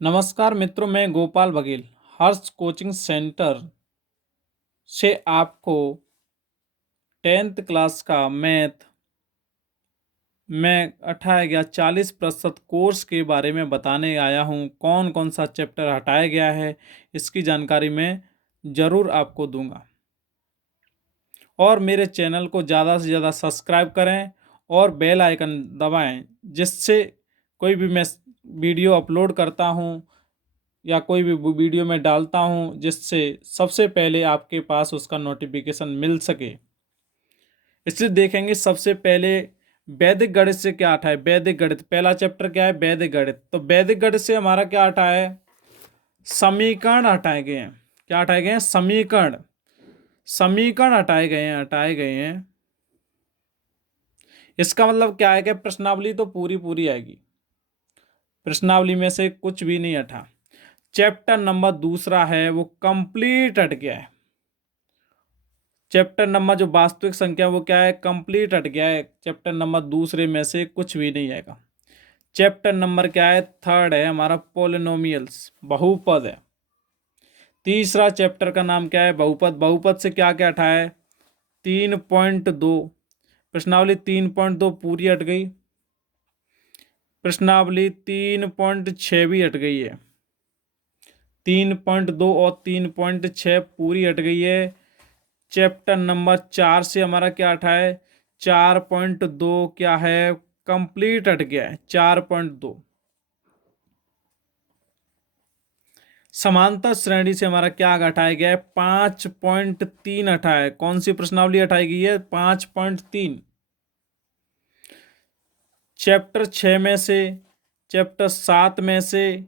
नमस्कार मित्रों, मैं गोपाल बघेल हर्ष कोचिंग सेंटर से आपको 10th क्लास का मैथ में 28 या 40% कोर्स के बारे में बताने आया हूं। कौन कौन सा चैप्टर हटाया गया है इसकी जानकारी मैं ज़रूर आपको दूंगा। और मेरे चैनल को ज़्यादा से ज़्यादा सब्सक्राइब करें और बेल आइकन दबाएं, जिससे कोई भी मैं वीडियो अपलोड करता हूं या कोई भी वीडियो में डालता हूं, जिससे सबसे पहले आपके पास उसका नोटिफिकेशन मिल सके। इसलिए देखेंगे सबसे पहले वैदिक गणित से क्या हटा है। वैदिक गणित पहला चैप्टर क्या है, वैदिक गणित। तो वैदिक गणित से हमारा क्या हटा है, समीकरण हटाए गए हैं। क्या हटाए गए हैं, समीकरण। समीकरण हटाए गए हैं। इसका मतलब क्या है कि प्रश्नावली तो पूरी पूरी आएगी, प्रश्नावली में से कुछ भी नहीं हटा। चैप्टर नंबर दूसरा है वो कंप्लीट हट गया है। चैप्टर नंबर जो वास्तविक संख्या वो क्या है, कंप्लीट हट गया है। चैप्टर नंबर दूसरे में से कुछ भी नहीं आएगा। चैप्टर नंबर क्या है, थर्ड है हमारा पॉलिनोमियल्स, बहुपद है। तीसरा चैप्टर का नाम क्या है, बहुपद। बहुपद से क्या क्या हटा है, 3.2 प्रश्नावली 3.2 पूरी हट गई। प्रश्नावली 3.6 भी हट गई है। 3.2 और 3.6 पूरी हट गई है। चैप्टर नंबर 4 से हमारा क्या हटा है, 4.2 क्या है, कंप्लीट हट गया है। 4.2 समांतर श्रेणी से हमारा क्या हटाया गया है, 5.3 हटाया है। कौन सी प्रश्नावली हटाई गई है, 5.3। चैप्टर 6 में से, चैप्टर 7 में से,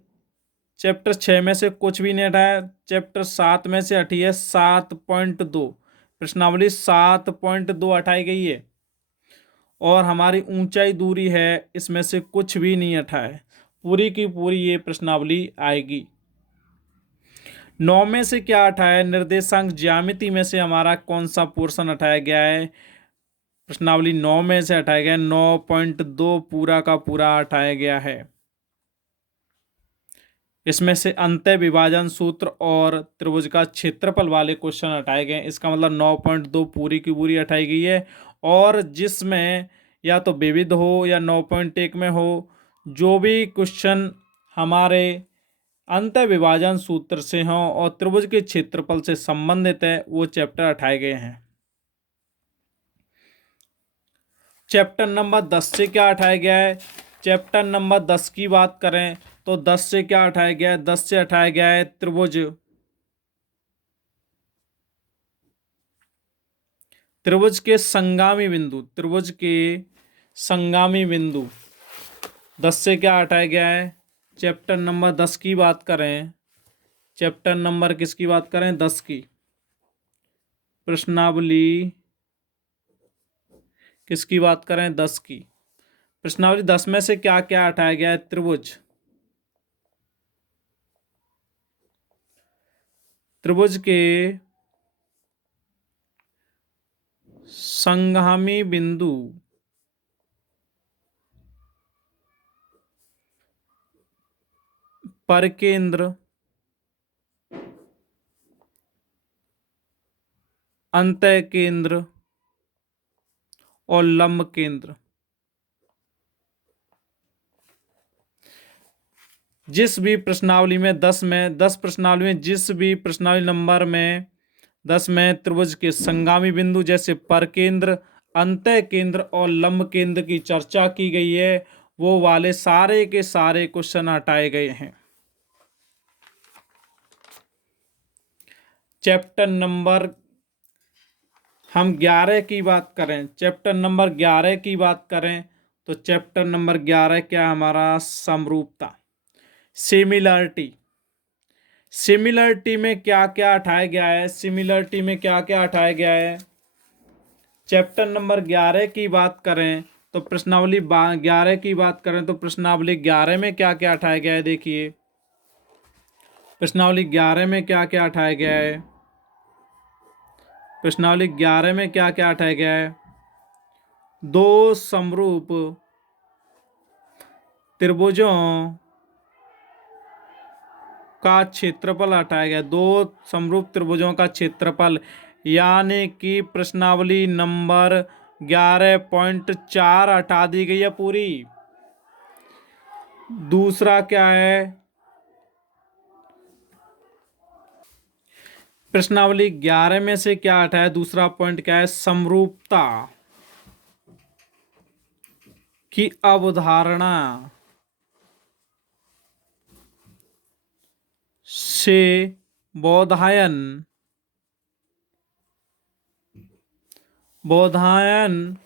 चैप्टर 6 में से कुछ भी नहीं हटाया। चैप्टर 7 में से हटी है 7.2 प्रश्नावली, 7.2 हटाई गई है। और हमारी ऊंचाई दूरी है, इसमें से कुछ भी नहीं हटा है। पूरी की पूरी ये प्रश्नावली आएगी। 9 में से क्या हटाया है, निर्देशांक ज्यामिति में से हमारा कौन सा पोर्शन हटाया गया है। प्रश्नावली 9 में से हटाया गया है, 9.2 पूरा का पूरा हटाया गया है। इसमें से अंतः विभाजन सूत्र और त्रिभुज का क्षेत्रफल वाले क्वेश्चन हटाए गए। इसका मतलब 9.2 पूरी की पूरी हटाई गई है। और जिसमें या तो विविध हो या 9.1 में हो, जो भी क्वेश्चन हमारे अंतः विभाजन सूत्र से हों और त्रिभुज के क्षेत्रफल से संबंधित है, वो चैप्टर हटाए गए हैं। चैप्टर नंबर 10 से क्या हटाया गया है, चैप्टर नंबर 10 की बात करें तो 10 से क्या हटाया गया है, 10 से हटाया गया है त्रिभुज। त्रिभुज के संगामी बिंदु, त्रिभुज के संगामी बिंदु 10 से क्या हटाया गया है। चैप्टर नंबर 10 की बात करें, चैप्टर नंबर किसकी बात करें, 10 की प्रश्नावली किसकी बात करें, 10 की प्रश्नावली 10 में से क्या क्या हटाया गया है, त्रिभुज। त्रिभुज के संगामी बिंदु पर केंद्र, अंतः केंद्र और लंब केंद्र, जिस भी प्रश्नावली में 10 प्रश्नावली में जिस भी प्रश्नावली नंबर में 10 में त्रिभुज के संगामी बिंदु जैसे परकेंद्र, अंतः केंद्र और लंब केंद्र की चर्चा की गई है, वो वाले सारे के सारे क्वेश्चन हटाए गए हैं। चैप्टर नंबर हम 11 की बात करें, चैप्टर नंबर 11 की बात करें तो चैप्टर नंबर 11 क्या हमारा, समरूपता, सिमिलरिटी। सिमिलरिटी में क्या क्या हटाया गया है, सिमिलरिटी में क्या क्या हटाया गया है। चैप्टर नंबर 11 की बात करें तो प्रश्नावली 11 की बात करें तो प्रश्नावली 11 में क्या क्या हटाया गया है। देखिए प्रश्नावली 11 में क्या क्या हटाया गया है, प्रश्नावली 11 में क्या क्या हटाया गया है। दो समरूप त्रिभुजों का क्षेत्रफल हटाया गया, दो समरूप त्रिभुजों का क्षेत्रफल, यानी कि प्रश्नावली नंबर 11.4 हटा दी गई है पूरी। दूसरा क्या है, प्रश्नावली 11 में से क्या हटाया, दूसरा पॉइंट क्या है, समरूपता की अवधारणा से बोधायन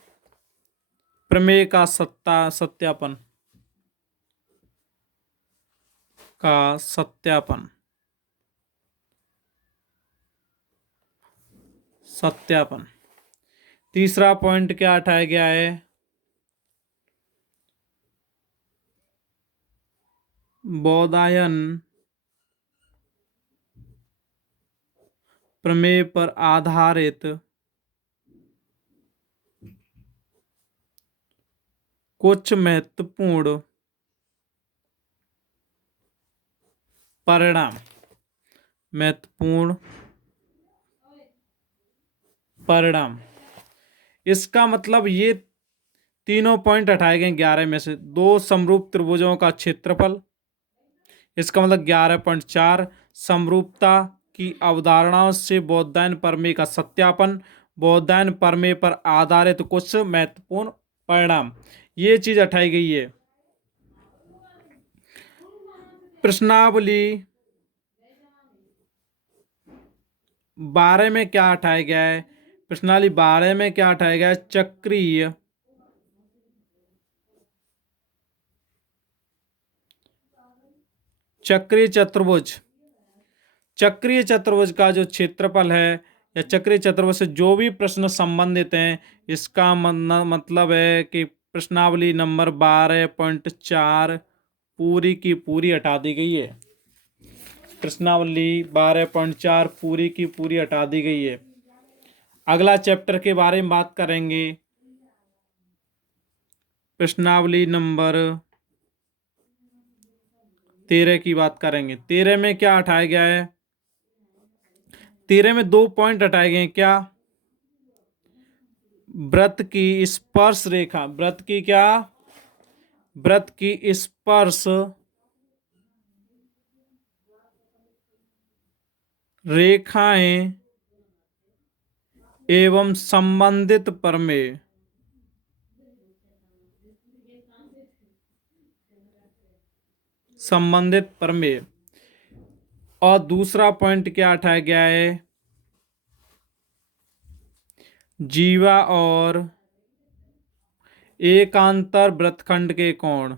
प्रमेय का सत्यापन सत्यापन। तीसरा पॉइंट क्या हटाया गया है, बोधायन प्रमेय पर आधारित कुछ महत्वपूर्ण परिणाम। इसका मतलब ये तीनों पॉइंट हटाए गए 11 में से। दो समरूप त्रिभुजों का क्षेत्रफल, इसका मतलब 11.4, समरूपता की अवधारणाओं से बोधायन प्रमेय का सत्यापन, बोधायन प्रमेय पर आधारित कुछ महत्वपूर्ण परिणाम, ये चीज हटाई गई है। प्रश्नावली 12 में क्या हटाया गया है, प्रश्नावली 12 में क्या हटाया गया है, चक्रीय चतुर्भुज का जो क्षेत्रफल है, या चक्रीय चतुर्भुज से जो भी प्रश्न संबंधित हैं, इसका मतलब है कि प्रश्नावली नंबर 12.4 पूरी की पूरी हटा दी गई है। प्रश्नावली 12.4 पूरी की पूरी हटा दी गई है। अगला चैप्टर के बारे में बात करेंगे, प्रश्नावली नंबर 13 की बात करेंगे। 13 में क्या हटाया गया है, 13 में दो पॉइंट हटाए गए हैं। क्या, वृत्त की स्पर्श रेखा, वृत्त की स्पर्श रेखाएं एवं संबंधित प्रमेय। और दूसरा पॉइंट क्या हटाया गया है, जीवा और एकांतर वृत्तखंड के कोण,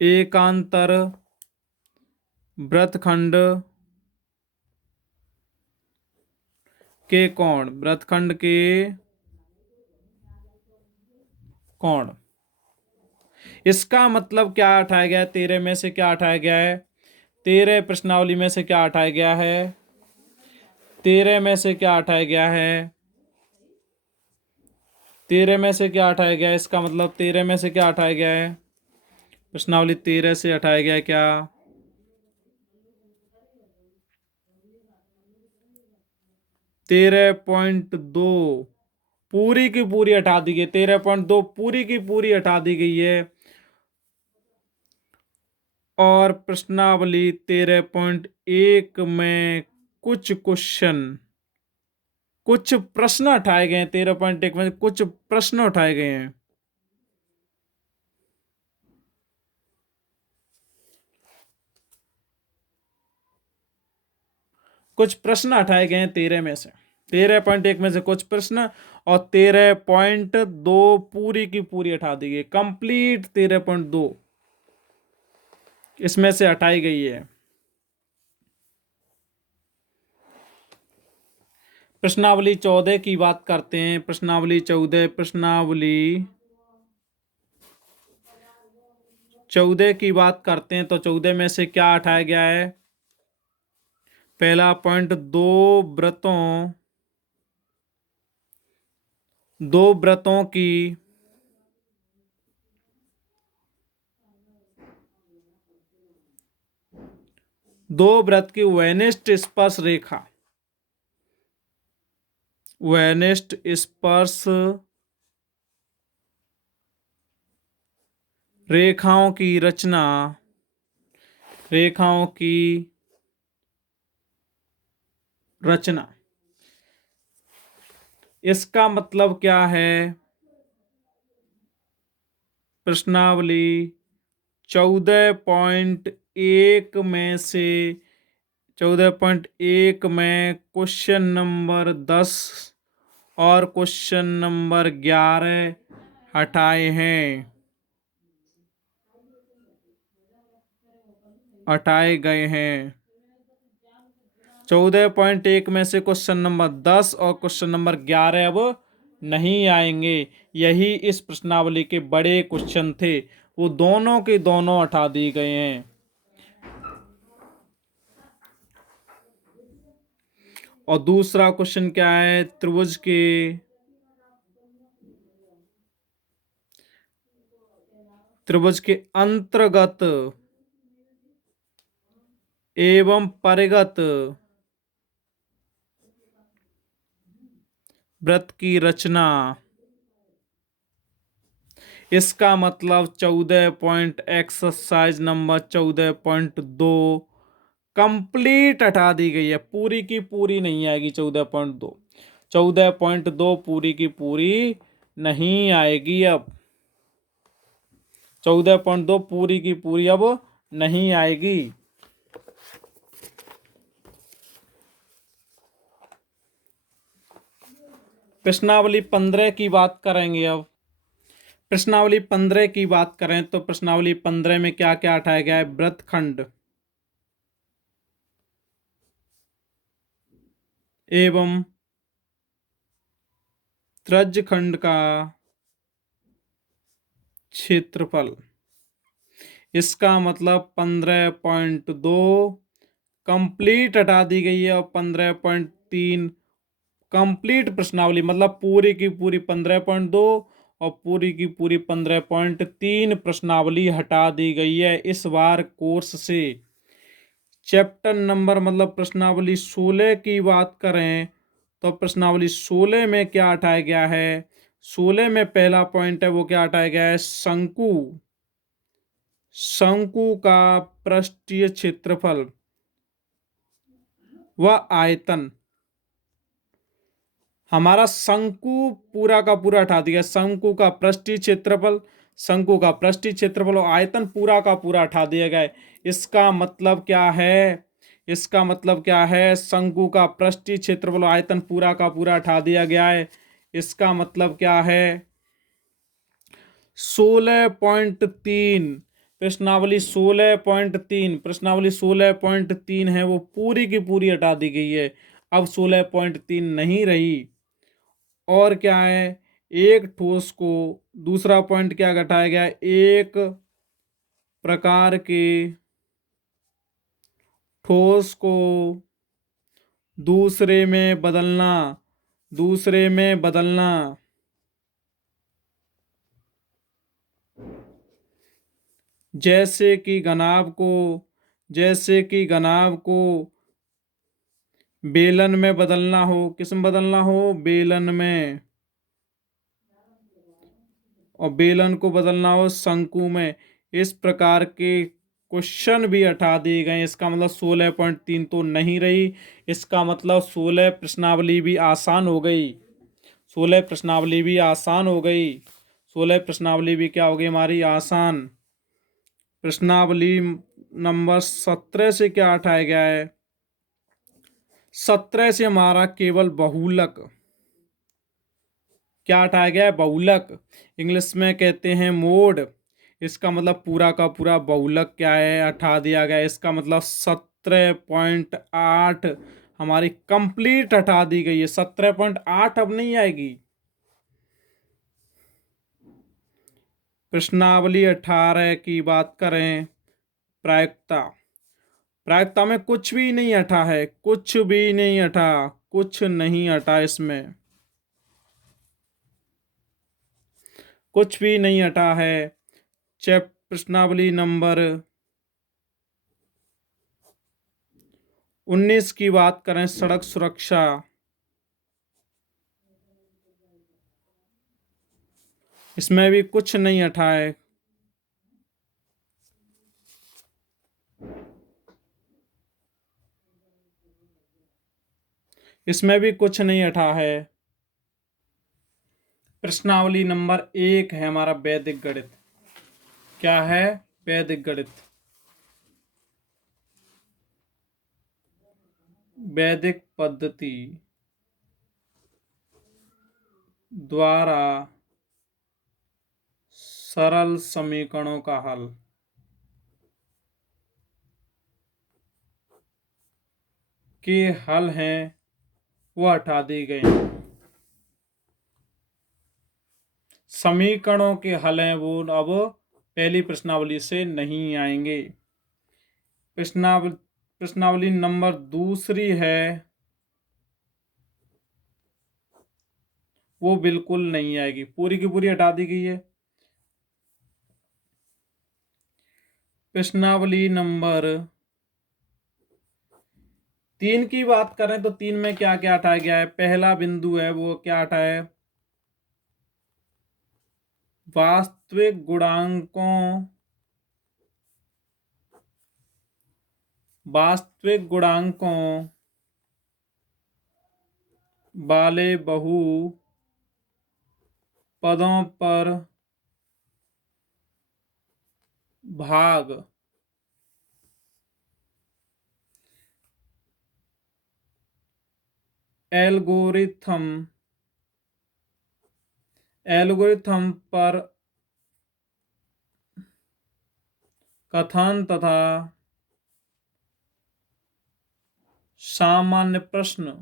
एकांतर वृत्तखंड के कोण। इसका मतलब क्या हटाया गया है, 13 में से क्या हटाया गया है, 13 प्रश्नावली में से क्या हटाया गया है, 13 में से क्या हटाया गया है, 13 में से क्या हटाया गया है, इसका मतलब 13 में से क्या हटाया गया है, प्रश्नावली 13 से हटाया गया है क्या, 13.2 पूरी की पूरी हटा दी गई, 13.2 पूरी की पूरी हटा दी गई है। और प्रश्नावली 13.1 में कुछ प्रश्न उठाए गए हैं, 13.1 में कुछ प्रश्न उठाए गए हैं। कुछ प्रश्न उठाए गए हैं 13 में से, 13.1 में से कुछ प्रश्न, और 13.2 पूरी की पूरी हटा दी गई, कंप्लीट 13.2 इसमें से हटाई गई है। प्रश्नावली 14 की बात करते हैं, प्रश्नावली 14 की बात करते हैं, तो 14 में से क्या हटाया गया है, पहला पॉइंट, दो व्रतों की दो वृत्त की वेनिस्ट स्पर्श रेखा, वेनिस्ट स्पर्श रेखाओं की रचना, रेखाओं की रचना। इसका मतलब क्या है? प्रश्नावली 14.1 में से 14.1 में क्वेश्चन नंबर 10 और क्वेश्चन नंबर 11 हटाए हैं, हटाए गए हैं। 14.1 में से क्वेश्चन नंबर 10 और क्वेश्चन नंबर 11 अब नहीं आएंगे। यही इस प्रश्नावली के बड़े क्वेश्चन थे, वो दोनों के दोनों हटा दिए गए हैं। और दूसरा क्वेश्चन क्या है? त्रिभुज के अंतर्गत एवं परिगत वृत्त की रचना। इसका मतलब 14 एक्सरसाइज नंबर 14.2 कंप्लीट हटा दी गई है, पूरी की पूरी नहीं आएगी। 14.2 14.2 पूरी की पूरी नहीं आएगी अब। 14.2 पूरी की पूरी अब नहीं आएगी। प्रश्नावली 15 की बात करेंगे अब। प्रश्नावली 15 की बात करें तो प्रश्नावली 15 में क्या क्या हटाया गया है? वृत्तखंड एवं त्रिज्यखंड का क्षेत्रफल। इसका मतलब 15.2 कंप्लीट हटा दी गई है और 15.3 कंप्लीट प्रश्नावली, मतलब पूरी की पूरी 15.2 और पूरी की पूरी 15.3 प्रश्नावली हटा दी गई है इस बार कोर्स से। चैप्टर नंबर मतलब प्रश्नावली 16 की बात करें तो प्रश्नावली 16 में क्या हटाया गया है? 16 में पहला पॉइंट है वो क्या हटाया गया है? शंकु, शंकु का पृष्ठीय क्षेत्रफल व आयतन। हमारा शंकु पूरा का पूरा हटा दिया, शंकु का पृष्ठीय क्षेत्रफल, शंकु का पृष्ठीय क्षेत्रफल और आयतन पूरा का पूरा हटा दिया गया है। इसका मतलब क्या है? इसका मतलब क्या है? शंकु का पृष्ठीय क्षेत्रफल और आयतन पूरा का पूरा हटा दिया गया है। इसका मतलब क्या है? 16.3 प्रश्नावली 16.3 प्रश्नावली 16.3 है वो पूरी की पूरी हटा दी गई है, अब 16.3 नहीं रही। और क्या है? एक ठोस को, दूसरा पॉइंट क्या घटाया गया है? एक प्रकार के ठोस को दूसरे में बदलना, दूसरे में बदलना। जैसे कि घनाभ को, जैसे कि घनाभ को बेलन में बदलना हो, किस में बदलना हो? बेलन में। और बेलन को बदलना हो शंकु में। इस प्रकार के क्वेश्चन भी हटा दिए गए। इसका मतलब 16.3 तो नहीं रही, इसका मतलब 16 प्रश्नावली भी आसान हो गई। 16 प्रश्नावली भी आसान हो गई। 16 प्रश्नावली भी क्या हो गई हमारी? आसान। प्रश्नावली नंबर 17 से क्या हटाया गया है? 17 से हमारा केवल बहुलक, क्या हटाया गया है? बहुलक। इंग्लिश में कहते हैं मोड। इसका मतलब पूरा का पूरा बहुलक क्या है? हटा दिया गया। इसका मतलब 17.8 हमारी कंप्लीट हटा दी गई है। 17.8 अब नहीं आएगी। प्रश्नावली 18 की बात करें, प्रायिकता। प्रायिकता में कुछ भी नहीं हटा है, कुछ भी नहीं हटा, कुछ नहीं हटा, इसमें कुछ भी नहीं हटा है। प्रश्नावली नंबर 19 की बात करें, सड़क सुरक्षा, इसमें भी कुछ नहीं हटा है। इसमें भी कुछ नहीं हटा है। प्रश्नावली नंबर 1 है हमारा वैदिक गणित। क्या है? वैदिक गणित। वैदिक पद्धति द्वारा सरल समीकरणों का हल। के हल हैं वो हटा दी गए हैं। समीकरणों के हल हैं वो अब पहली प्रश्नावली से नहीं आएंगे। प्रश्नावली नंबर 2 है, वो बिल्कुल नहीं आएगी, पूरी की पूरी हटा दी गई है। प्रश्नावली नंबर 3 की बात करें तो 3 में क्या क्या हटाया गया है? पहला बिंदु है वो क्या हटाया है? वास्तविक गुणांकों वाले बहुपदों पर भाग एल्गोरिथम पर कथन तथा सामान्य प्रश्न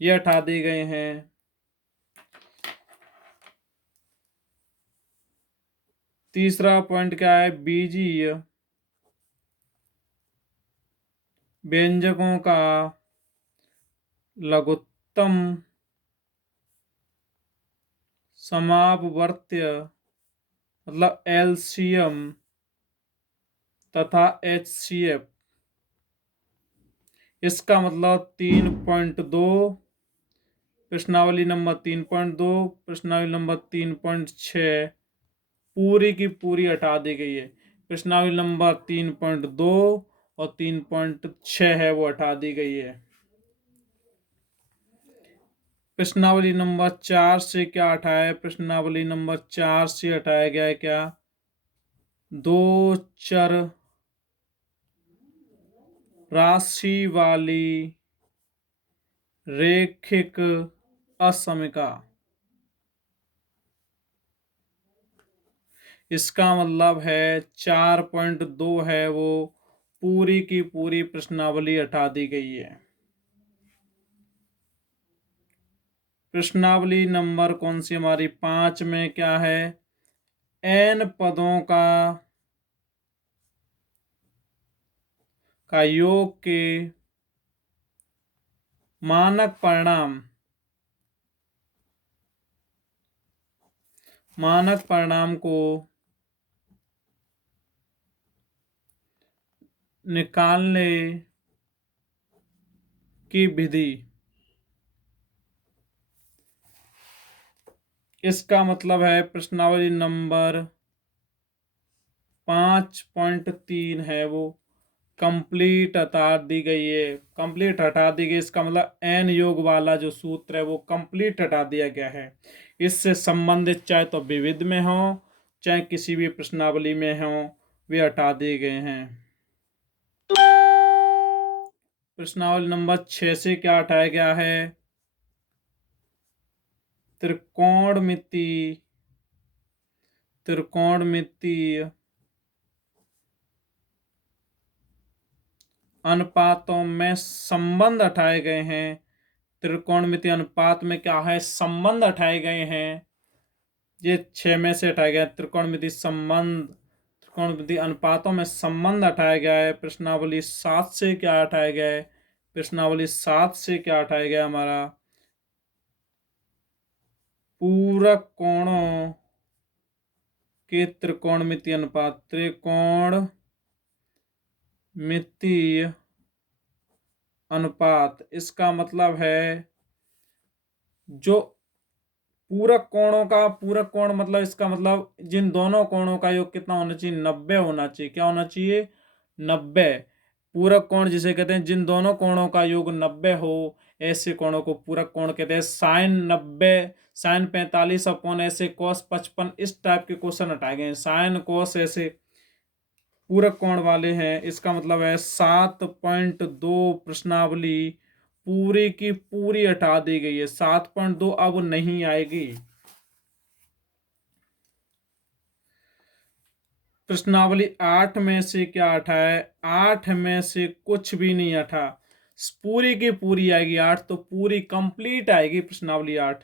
ये हटा दिए गए हैं। तीसरा पॉइंट क्या है? बीजीय व्यंजकों का लघुत्तम समापवर्त्य मतलब एलसीएम तथा एचसीएफ। इसका मतलब 3.2, प्रश्नावली नंबर 3.2, प्रश्नावली नंबर 3.6 पूरी की पूरी हटा दी गई है। प्रश्नावली नंबर 3.2 और 3.6 है वो हटा दी गई है। प्रश्नावली नंबर 4 से क्या हटाया है? प्रश्नावली नंबर 4 से हटाया गया है क्या? 2 चर राशि वाली रैखिक असमिका। इसका मतलब है 4.2 है वो पूरी की पूरी प्रश्नावली हटा दी गई है। प्रश्नावली नंबर कौन सी हमारी? 5 में क्या है? n पदों का योग के मानक परिणाम को निकालने की विधि। इसका मतलब है प्रश्नावली नंबर 5.3 है वो कंप्लीट हटा दी गई है। कंप्लीट हटा दी गई, इसका मतलब एन योग वाला जो सूत्र है वो कंप्लीट हटा दिया गया है। इससे संबंधित चाहे तो विविध में हो चाहे किसी भी प्रश्नावली में हो, वे हटा दिए गए हैं। प्रश्नावली नंबर 6 से क्या हटाया गया है? त्रिकोणमितीय अनुपातों में संबंध हटाए गए हैं। त्रिकोणमितीय अनुपात में क्या है? संबंध हटाए गए हैं। ये 6 में से हटाया गया। त्रिकोणमितीय अनुपातों में संबंध हटाया गया है। प्रश्नावली 7 से क्या हटाया गया है? प्रश्नावली 7 से क्या हटाया गया हमारा? पूरक कोणों के त्रिकोणमितीय अनुपात। त्रिकोणमितीय अनुपात, इसका मतलब है जो पूरक कोणों का, पूरक कोण मतलब इसका मतलब जिन दोनों कोणों का योग कितना होना चाहिए, 90 होना चाहिए। क्या होना चाहिए, 90। पूरक कोण जिसे कहते हैं जिन दोनों कोणों का योग 90 हो, ऐसे कोणों को पूरक कोण कहते हैं। साइन 90, साइन 45 अपॉन ऐसे कॉस 55, इस टाइप के क्वेश्चन हटाए गए हैं। साइन कॉस ऐसे पूरक कोण वाले हैं, इसका मतलब है 7.2 प्रश्नावली पूरी की पूरी हटा दी गई है। 7.2 अब नहीं आएगी। प्रश्नावली 8 में से क्या हटाए, 8 में से कुछ भी नहीं हटा, पूरी की पूरी आएगी। 8 तो पूरी कंप्लीट आएगी प्रश्नावली 8।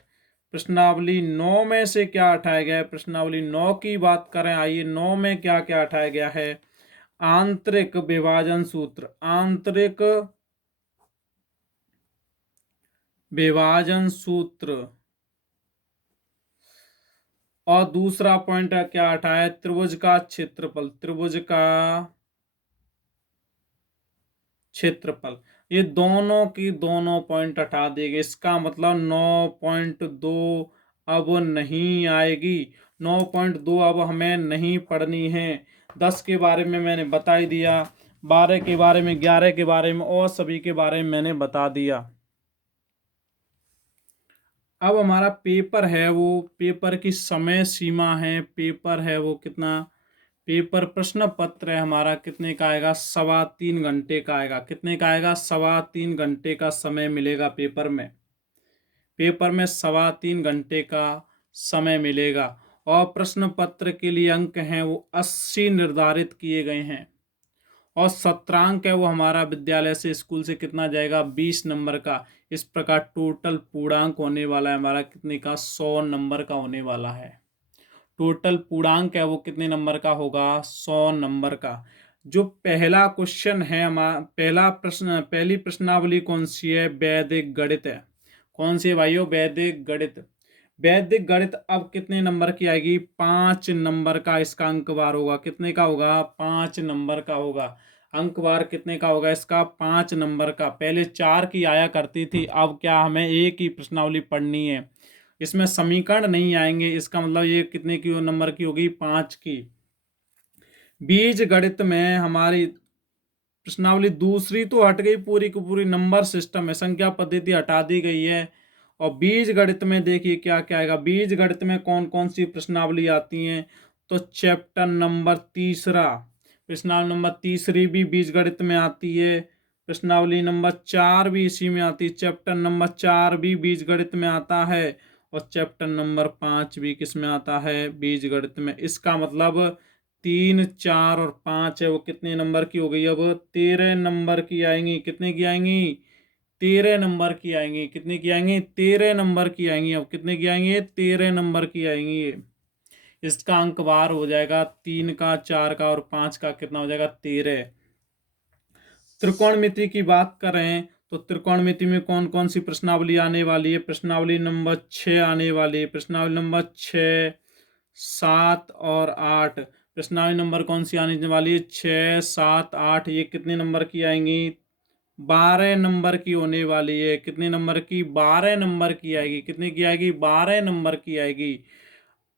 प्रश्नावली 9 में से क्या हटाया गया है, प्रश्नावली 9 की बात करें। आइए 9 में क्या क्या हटाया गया है। आंतरिक विभाजन सूत्र, आंतरिक विभाजन सूत्र। और दूसरा पॉइंट क्या हटाया, त्रिभुज का क्षेत्रफल, त्रिभुज का क्षेत्रफल। ये दोनों की दोनों पॉइंट हटा देंगे, इसका मतलब 9.2 अब नहीं आएगी। 9.2 अब हमें नहीं पढ़नी है। 10 के बारे में मैंने बता ही दिया, 12 के बारे में, 11 के बारे में और सभी के बारे में मैंने बता दिया। अब हमारा पेपर है, वो पेपर की समय सीमा है, पेपर है वो कितना, पेपर प्रश्न पत्र है हमारा कितने का आएगा, 3.25 घंटे का आएगा। कितने का आएगा, 3.25 घंटे का समय मिलेगा पेपर में। पेपर में 3.25 घंटे का समय मिलेगा। और प्रश्न पत्र के लिए अंक हैं वो 80 निर्धारित किए गए हैं। और सत्रांक है वो हमारा विद्यालय से, स्कूल से कितना जाएगा, 20 नंबर का। इस प्रकार टोटल पूर्णांक होने वाला है हमारा कितने का, 100 नंबर का होने वाला है। टोटल पूर्णांक है वो कितने नंबर का होगा, 100 नंबर का। जो पहला क्वेश्चन है हमारा, पहला प्रश्न, पहली प्रश्नावली कौन सी है, वैदिक गणित है। कौन सी है भाइयों, वैदिक गणित। वैदिक गणित अब कितने नंबर की आएगी, 5 नंबर का इसका अंकवार होगा। कितने का होगा, 5 नंबर का होगा। अंकवार कितने का होगा इसका, 5 नंबर का। पहले 4 की आया करती थी, अब क्या हमें एक ही प्रश्नावली पढ़नी है। इसमें समीकरण नहीं आएंगे, इसका मतलब ये कितने की नंबर की होगी, 5 की। बीज गणित में हमारी प्रश्नावली दूसरी तो हट गई, पूरी की पूरी नंबर सिस्टम है, संख्या पद्धति हटा दी गई है। और बीज गणित में देखिए क्या क्या आएगा। बीज गणित में कौन कौन सी प्रश्नावली आती हैं, तो चैप्टर नंबर 3, प्रश्नावली नंबर 3 भी बीज गणित में आती है। प्रश्नावली नंबर 4 भी इसी में आती है। चैप्टर नंबर 4 भी बीज गणित में आता है। और चैप्टर नंबर 5 भी किस में आता है, बीज गणित में। इसका मतलब 3, 4 और 5 है वो कितने नंबर की हो गई, अब 13 नंबर की आएंगी। कितने की आएंगी, 13 नंबर की आएंगी। कितने की आएंगी, 13 नंबर की आएंगी। अब कितने की आएंगी, 13 नंबर की आएंगी। इसका अंक बार हो जाएगा 3 का, 4 का और 5 का, कितना हो जाएगा, 13। त्रिकोणमिति की बात करें तो त्रिकोणमिति में कौन कौन सी प्रश्नावली आने वाली है, प्रश्नावली नंबर 6 आने वाली है। प्रश्नावली नंबर 6, 7 और 8। प्रश्नावली नंबर कौन सी आने वाली है, 6, 7, 8। ये कितने नंबर की आएंगी, 12 नंबर की होने वाली है। कितने नंबर की, 12 नंबर की आएगी। कितने की आएगी, 12 नंबर की आएगी।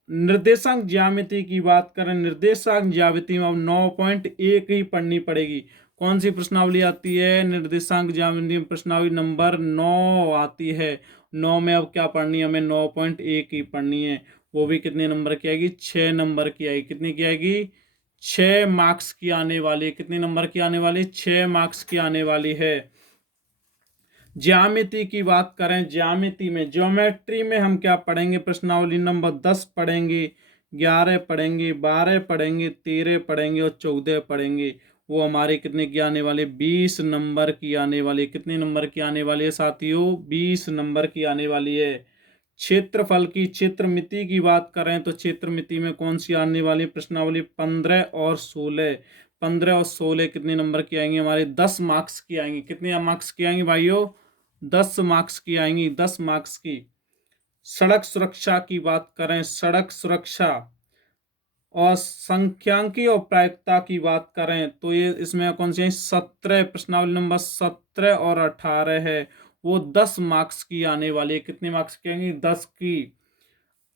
निर्देशांक ज्यामिति की बात करें, निर्देशांक ज्यामिति में अब 9.1 ही पढ़नी पड़ेगी। कौन सी प्रश्नावली आती है, निर्देशांक ज्यामिति में प्रश्नावली नंबर 9 आती है। 9 में अब क्या पढ़नी है हमें, 9.1 ही पढ़नी है। वो भी कितने नंबर की आएगी, 6 नंबर की आएगी। कितनी की आएगी, 6 मार्क्स की आने वाली है। कितने नंबर की आने वाली, 6 मार्क्स की आने वाली है। ज्यामिति की बात करें, ज्यामिति में, ज्योमेट्री में हम क्या पढ़ेंगे, प्रश्नावली नंबर 10 पढ़ेंगे, 11 पढ़ेंगे, 12 पढ़ेंगे, 13 पढ़ेंगे और 14 पढ़ेंगे। वो हमारे कितने की आने वाले, 20 नंबर की आने वाली है। कितने नंबर की आने वाली है साथियों, 20 नंबर की आने वाली है। क्षेत्रफल की, क्षेत्रमिति की बात करें तो क्षेत्रमिति में कौन सी आने वाली प्रश्नावली, 15 और 16। 15 और 16 कितने नंबर की आएंगी, हमारे 10 मार्क्स की आएंगी। कितने मार्क्स की आएंगी भाइयों, 10 मार्क्स की आएंगी, 10 मार्क्स की। सड़क सुरक्षा की बात करें, सड़क सुरक्षा और संख्यांकी और प्रायिकता की बात करें तो ये इसमें कौन सी है, 17 प्रश्नावली नंबर 17 और 18 है, वो 10 मार्क्स की आने वाली है। कितने मार्क्स की आएंगी, 10 की।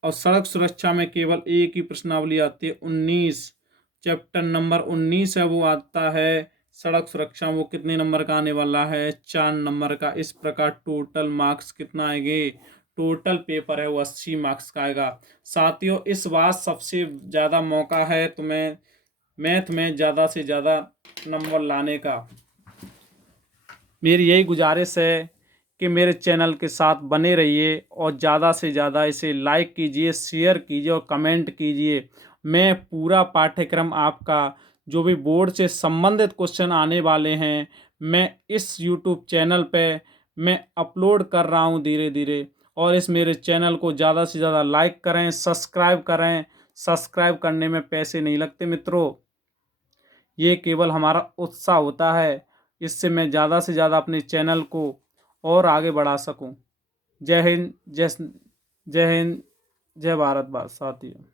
और सड़क सुरक्षा में केवल एक ही प्रश्नावली आती है, 19, चैप्टर नंबर 19 है, वो आता है सड़क सुरक्षा। वो कितने नंबर का आने वाला है, 4 नंबर का। इस प्रकार टोटल मार्क्स कितना आएंगे, टोटल पेपर है वो 80 मार्क्स का आएगा। साथियों, इस बार सबसे ज़्यादा मौका है तुम्हें मैथ में ज़्यादा से ज़्यादा नंबर लाने का। मेरी यही गुजारिश है कि मेरे चैनल के साथ बने रहिए और ज़्यादा से ज़्यादा इसे लाइक कीजिए, शेयर कीजिए और कमेंट कीजिए। मैं पूरा पाठ्यक्रम आपका जो भी बोर्ड से संबंधित क्वेश्चन आने वाले हैं, मैं इस यूट्यूब चैनल पे मैं अपलोड कर रहा हूँ धीरे धीरे। और इस मेरे चैनल को ज़्यादा से ज़्यादा लाइक करें, सब्सक्राइब करें। सब्सक्राइब करने में पैसे नहीं लगते मित्रों, ये केवल हमारा उत्साह होता है, इससे मैं ज़्यादा से ज़्यादा अपने चैनल को और आगे बढ़ा सकूं। जय हिंद, जय हिंद, जय भारत साथियों।